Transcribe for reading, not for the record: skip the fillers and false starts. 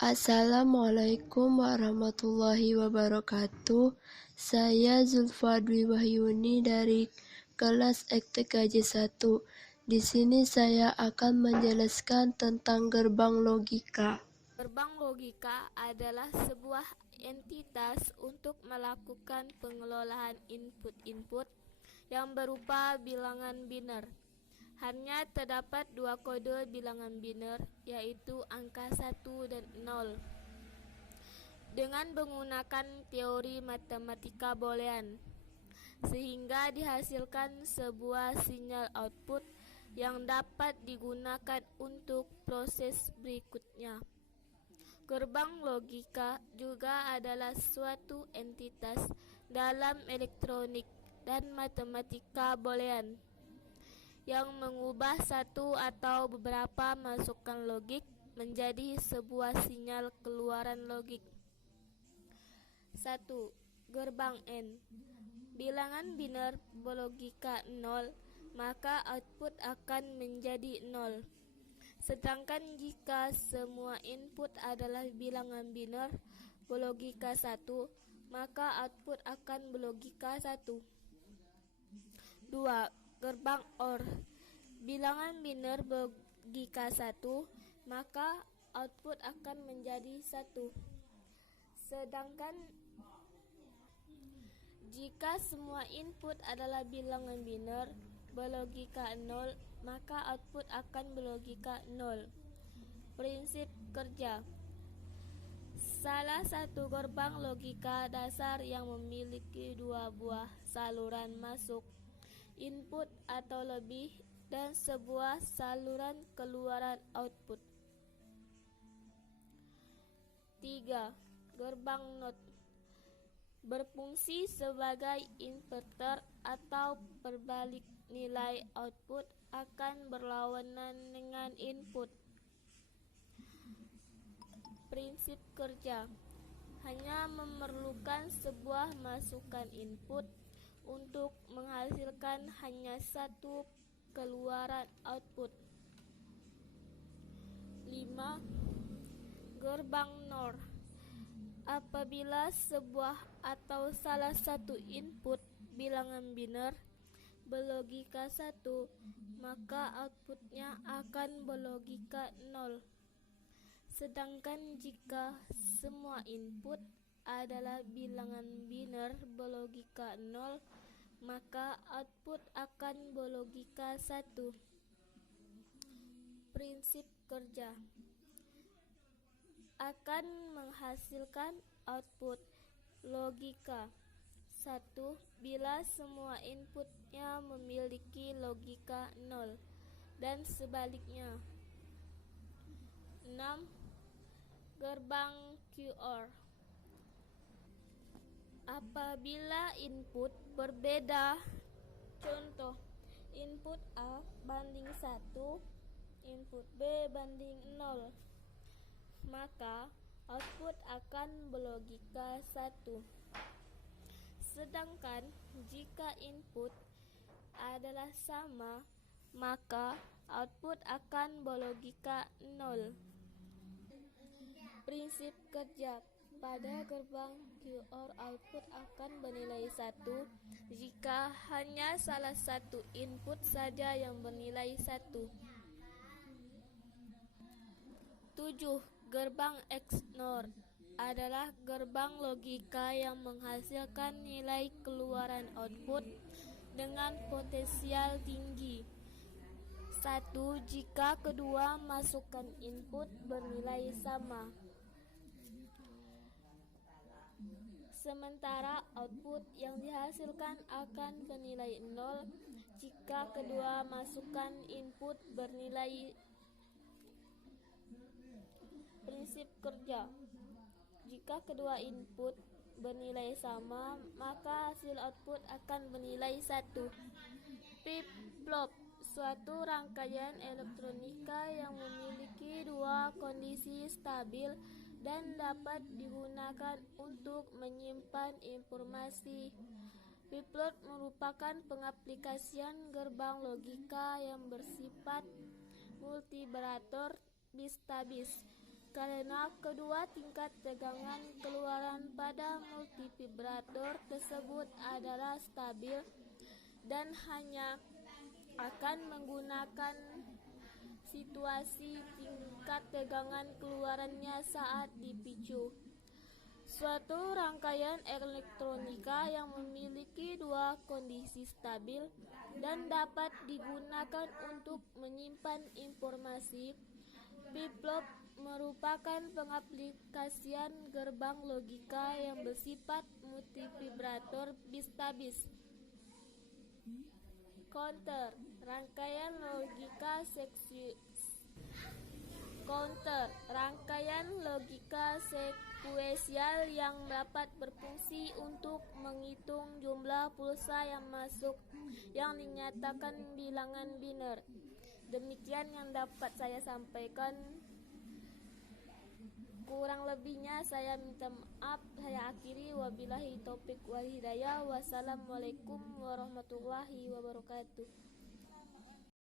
Assalamualaikum warahmatullahi wabarakatuh. Saya Zulfa Dwi Wahyuni dari kelas EKTKJ 1. Di sini saya akan menjelaskan tentang gerbang logika. Gerbang logika adalah sebuah entitas untuk melakukan pengelolaan input-input yang berupa bilangan biner. Hanya terdapat dua kode bilangan biner, yaitu angka 1 dan 0. Dengan menggunakan teori matematika boolean, sehingga dihasilkan sebuah sinyal output yang dapat digunakan untuk proses berikutnya. Gerbang logika juga adalah suatu entitas dalam elektronik dan matematika boolean yang mengubah satu atau beberapa masukan logik menjadi sebuah sinyal keluaran logik. 1. Gerbang N. Bilangan biner berlogika 0, maka output akan menjadi 0. Sedangkan jika semua input adalah bilangan biner berlogika 1, maka output akan berlogika 1. 2. Gerbang OR. Bilangan biner berlogika 1, maka output akan menjadi 1. Sedangkan jika semua input adalah bilangan biner berlogika 0, maka output akan berlogika 0. Prinsip kerja. Salah satu gerbang logika dasar yang memiliki dua buah saluran masuk input atau lebih dan sebuah saluran keluaran output. 3. Gerbang NOT. Berfungsi sebagai inverter atau perbalik nilai output akan berlawanan dengan input. Prinsip kerja. Hanya memerlukan sebuah masukan input untuk menghasilkan hanya satu keluaran output. 5. Gerbang NOR. Apabila sebuah atau salah satu input bilangan biner berlogika 1, maka outputnya akan berlogika 0. Sedangkan jika semua input adalah bilangan biner berlogika 0, maka output akan berlogika 1. Prinsip kerja. Akan menghasilkan output logika 1 bila semua inputnya memiliki logika 0 dan sebaliknya. 6. Gerbang QR. Apabila input berbeda, contoh input A banding 1, input B banding 0, maka output akan berlogika 1. Sedangkan jika input adalah sama, maka output akan berlogika 0. Prinsip kerja. Pada gerbang QR output akan bernilai 1 jika hanya salah satu input saja yang bernilai 1. 7. Gerbang XNOR adalah gerbang logika yang menghasilkan nilai keluaran output dengan potensial tinggi. 1. Jika kedua masukan input bernilai sama. Sementara output yang dihasilkan akan bernilai 0 jika kedua masukan input bernilai. Prinsip kerja. Jika kedua input bernilai sama, maka hasil output akan bernilai 1. Flip-flop, suatu rangkaian elektronika yang memiliki dua kondisi stabil dan dapat digunakan untuk menyimpan informasi. Flip-flop merupakan pengaplikasian gerbang logika yang bersifat multioperator bis-tabis. karena kedua tingkat tegangan keluaran pada multivibrator tersebut adalah stabil dan hanya akan menggunakan situasi tingkat tegangan keluarannya saat dipicu. Suatu rangkaian elektronika yang memiliki dua kondisi stabil dan dapat digunakan untuk menyimpan informasi. Flip-flop merupakan pengaplikasian gerbang logika yang bersifat multivibrator bis-tabis. Counter, rangkaian logika sekuensial yang dapat berfungsi untuk menghitung jumlah pulsa yang masuk yang dinyatakan bilangan biner. Demikian yang dapat saya sampaikan. Kurang lebihnya saya minta maaf. Saya akhiri, wabillahi taufik wal hidayah. Wassalamualaikum warahmatullahi wabarakatuh.